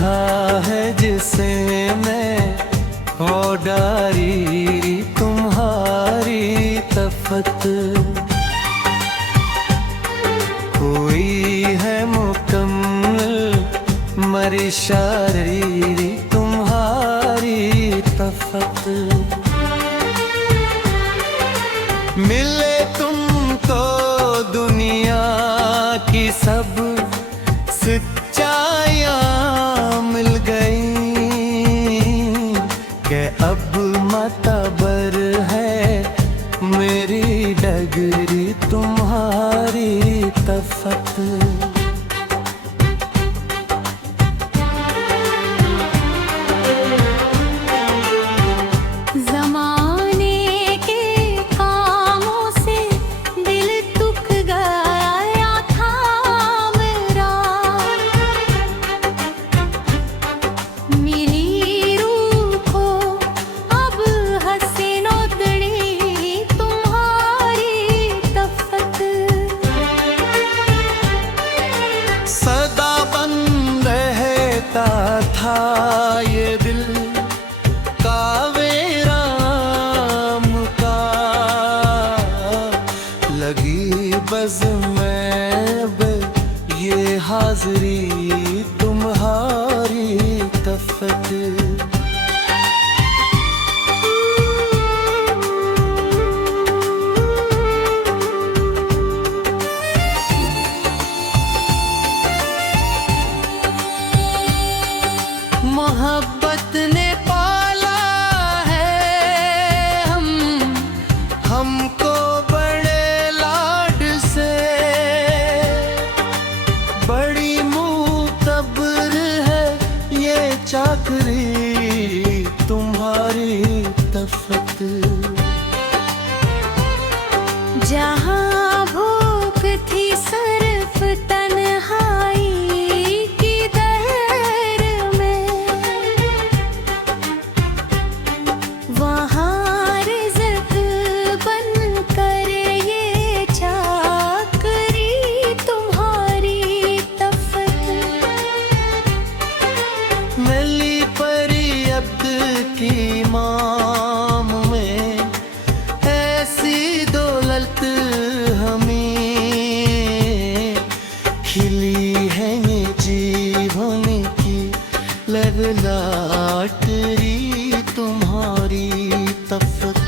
लिखा है जिसे मैं वो डायरी तुम्हारी तफत हुई है मुकम्मल मरी शायरी तुम्हारी तफत। मिले तुमको दुनिया की सब सच्चाइयाँ मिल गई कि अब मतबर है मेरी डगरी तुम्हारी तफत। था ये दिल कावेराम का लगी बज़ में ये हाज़री तुम्हारी तफत। मोहब्बत ने पाला है हमको बड़े लाड से, बड़ी मुतबर है ये चाकरी तुम्हारी तफत। जहाँ भूख थी सिर्फ तन्हाई की माम में ऐसी दौलत हमें खिली है ये जीवन की ललाटरी तुम्हारी तफत।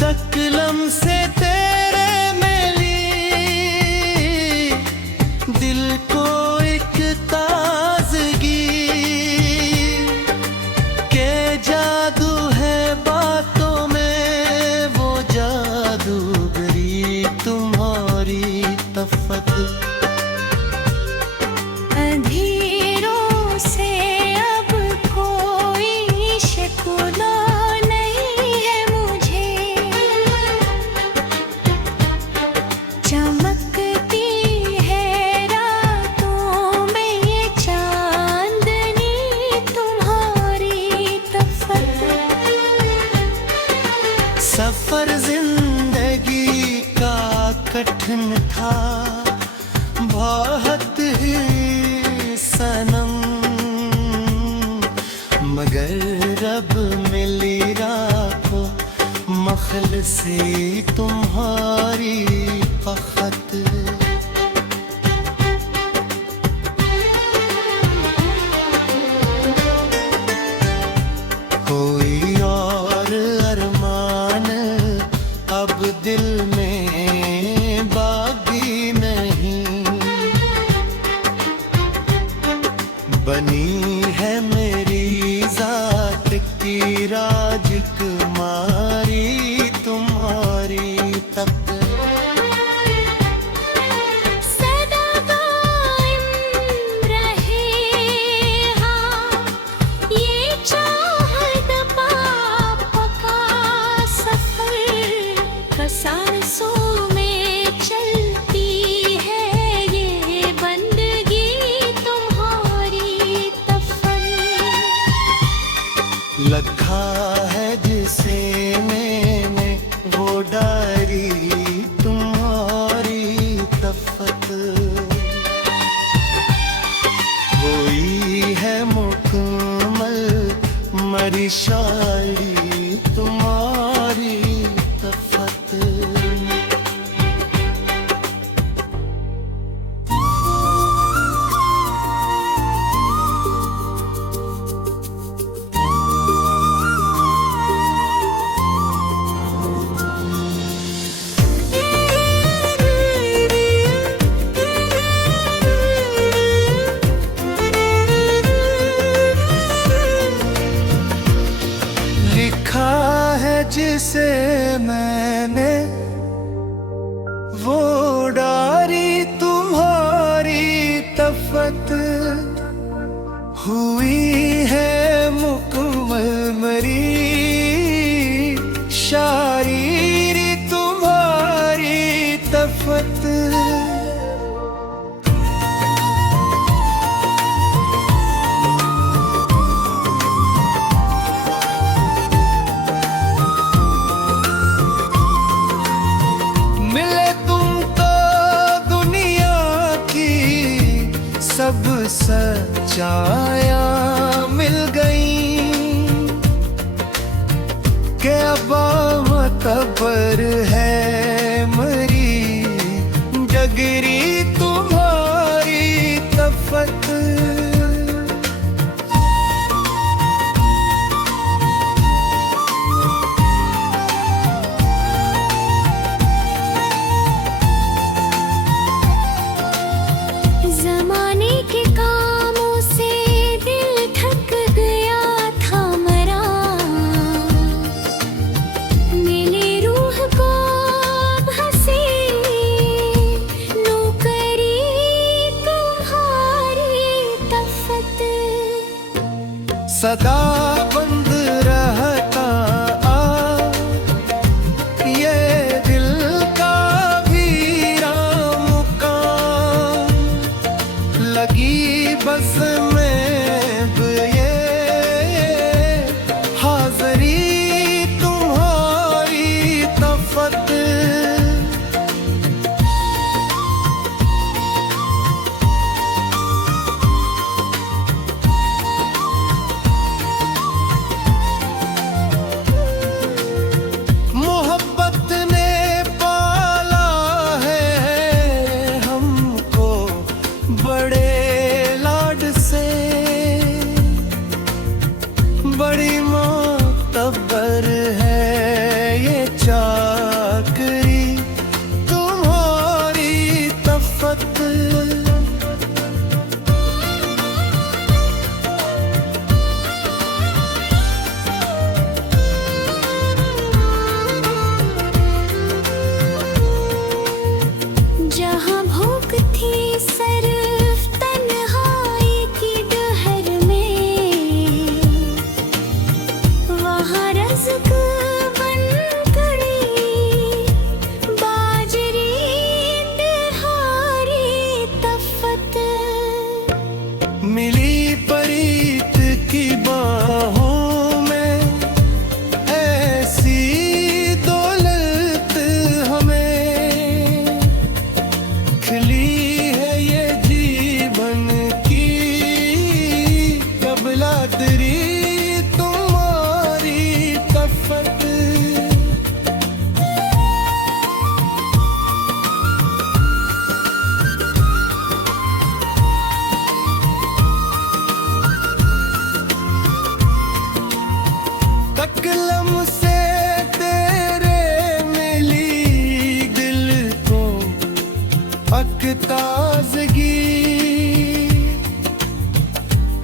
तकलम से अंधेरों से अब कोई शिकवा नहीं है मुझे, चमकती है रातों में ये चांदनी तुम्हारी तफत। सफर जिंदगी का कठिन था बहुत ही सनम, मगर रब मिली राखो मखलसी तुम्हारी फखत। कोई और अरमान अब दिल में बाकी नहीं, बनी है मेरी जात की राजकुमारी तुम्हारी तक। सदा कायम रहे हाँ ये चाहत पापा का सफर, सांसों में चलती है ये बंदगी तुम्हारी तफर। लिखा है जिसे डायरी तुम्हारी तफत हुई है मुकम्मल, मरी शायरी तुम्हारी तफत। लिखा है जिसे मैंने वो डायरी तुम्हारी तफत हुई है मुकम्मल, मरी शायरी तुम्हारी तफत। सब सच्चाइयाँ मिल गई के अब मतबर है मरी जगरी तुम्हारी तफत। जमाने के कामों से दिल थक गया था मरा, मिली रूह को हंसी नौकरी तुम्हारी तफत। सदा बंद रहता ये दिल का वीरा मुकाम, लगी बस में ये हाज़री तुम्हारी तफत। मोहब्बत ने पाला है हमको बड़े लाड से, बड़ी मोतबर है ये चाकरी तुम्हारी तफत। जहाँ भूख थी सिर्फ तन्हाई की डहर में, वहाँ रज़्क़ बन गई बाजरी तुम्हारी तफत। मिली परीत की बाहों में ऐसी दौलत हमें, खिली है ये जीवन की कबलादरी तुम्हारी तफत। तकलम से तेरे मिली दिल को हक ताजगी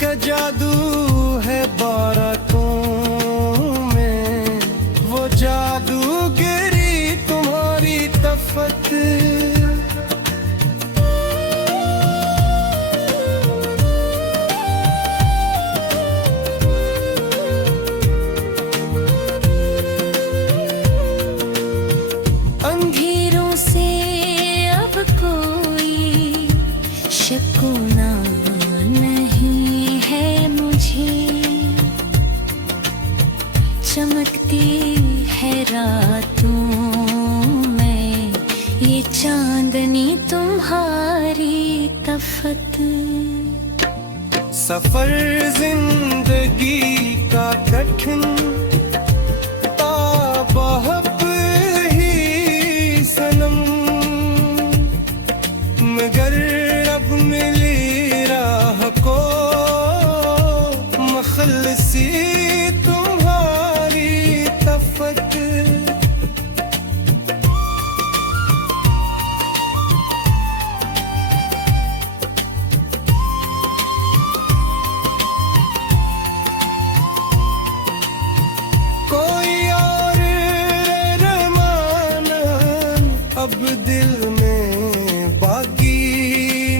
का जादू है बारातों में, वो जादूगरी तुम्हारी तफत। अंधेरों से अब कोई शकूना नहीं है मुझे, चमकती है रातों चांदनी तुम्हारी तफत। सफर जिंदगी का कठिन ताबहब ही सनम, मगर अब मिली राह को मखलसी तुम्हारी तफत। कोई और रमान अब दिल में बाकी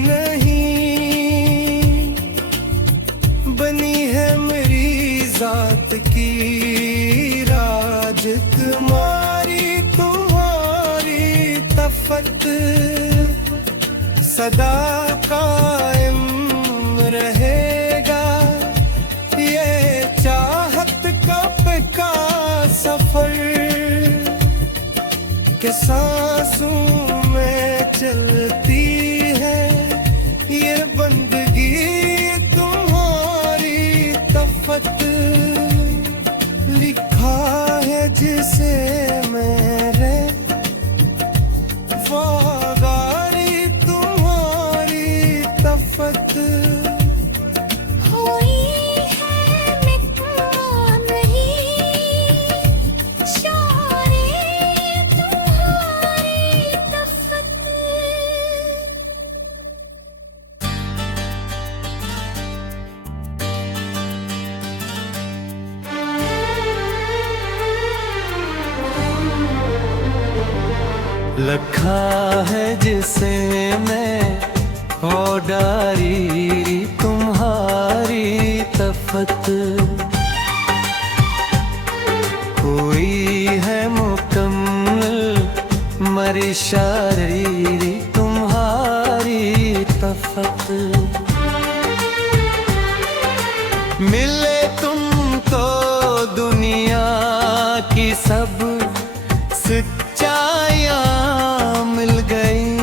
नहीं, बनी है मेरी जात की राजकुमारी तुम्हारी तफत। सदा कायम रहेगा ये चाहत का सफर, के सांसों में चलती है ये बंदगी तुम्हारी तफत। लिखा है जिसे मेरे वफादारी तुम्हारी तफत। लखा है जिसे मैं ओ डारी तुम्हारी तफत। कोई है मुकम्मल मरी शारी तुम्हारी तफत। मिले तुमको दुनिया की सब सच्चाइयाँ मिल गई,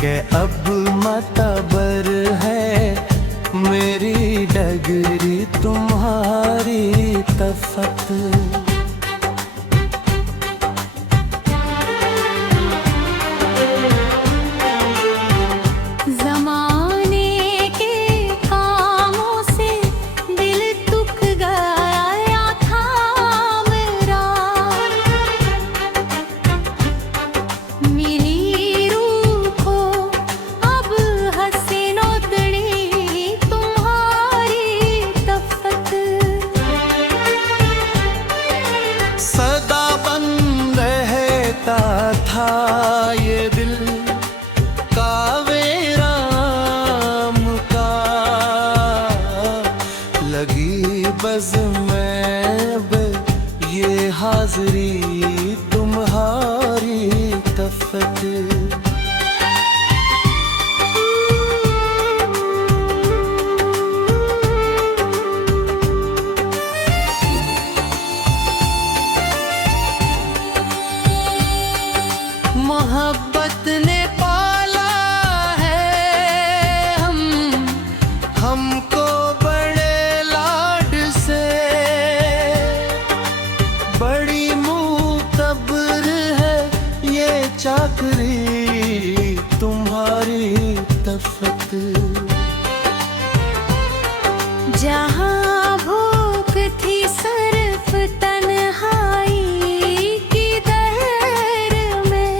के अब मतबर है मेरी डगरी तुम्हारी तफत। था ये दिल कावेराम का, लगी बज़ में ये हाज़री तुम्हारी तफत। मोहब्बत ने पाला है हमको बड़े लाड से, बड़ी मुतबर है ये चाकरी तुम्हारी तफत। जहाँ भूख थी सिर्फ तन्हाई की दहर में,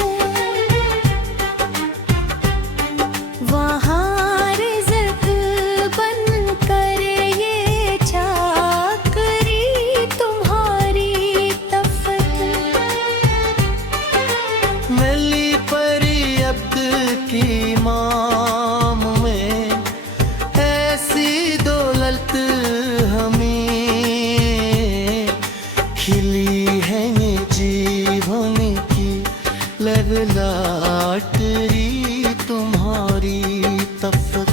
वहाँ रिज़्क़ बनकर ये चाकरी तुम्हारी तफत। मिली परी अब्द की माम में ऐसी दौलत हमें, खिली है ये जीवन की ललाटरी तुम्हारी तफत।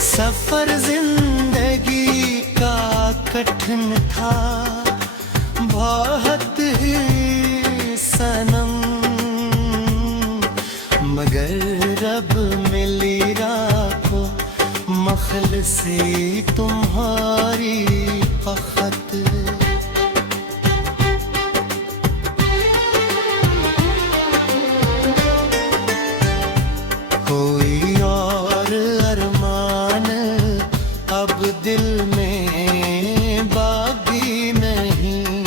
सफर जिंदगी का कठिन था बहुत ही सनम, मगर रब मिली राखो मखलसी तुम्हारी फखत। कोई और अरमान अब दिल में बाकी नहीं,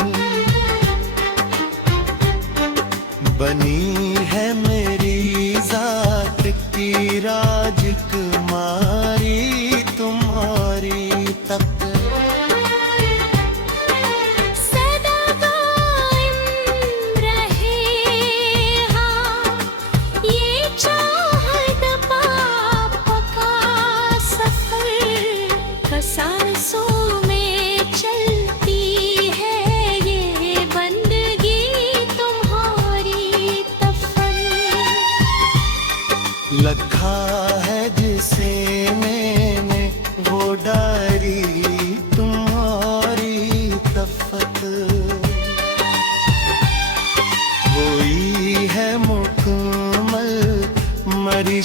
बनी है मेरी जात की राजकुमारी तुम्हारी तक। सदा कायम रहे हाँ ये चाहत पाप का सफर, सांसों में चलती है ये बंदगी तुम्हारी तफर। लखा है जिसे मैंने वो डायरी तुम्हारी तफत, हुई है मुकम्मल मरी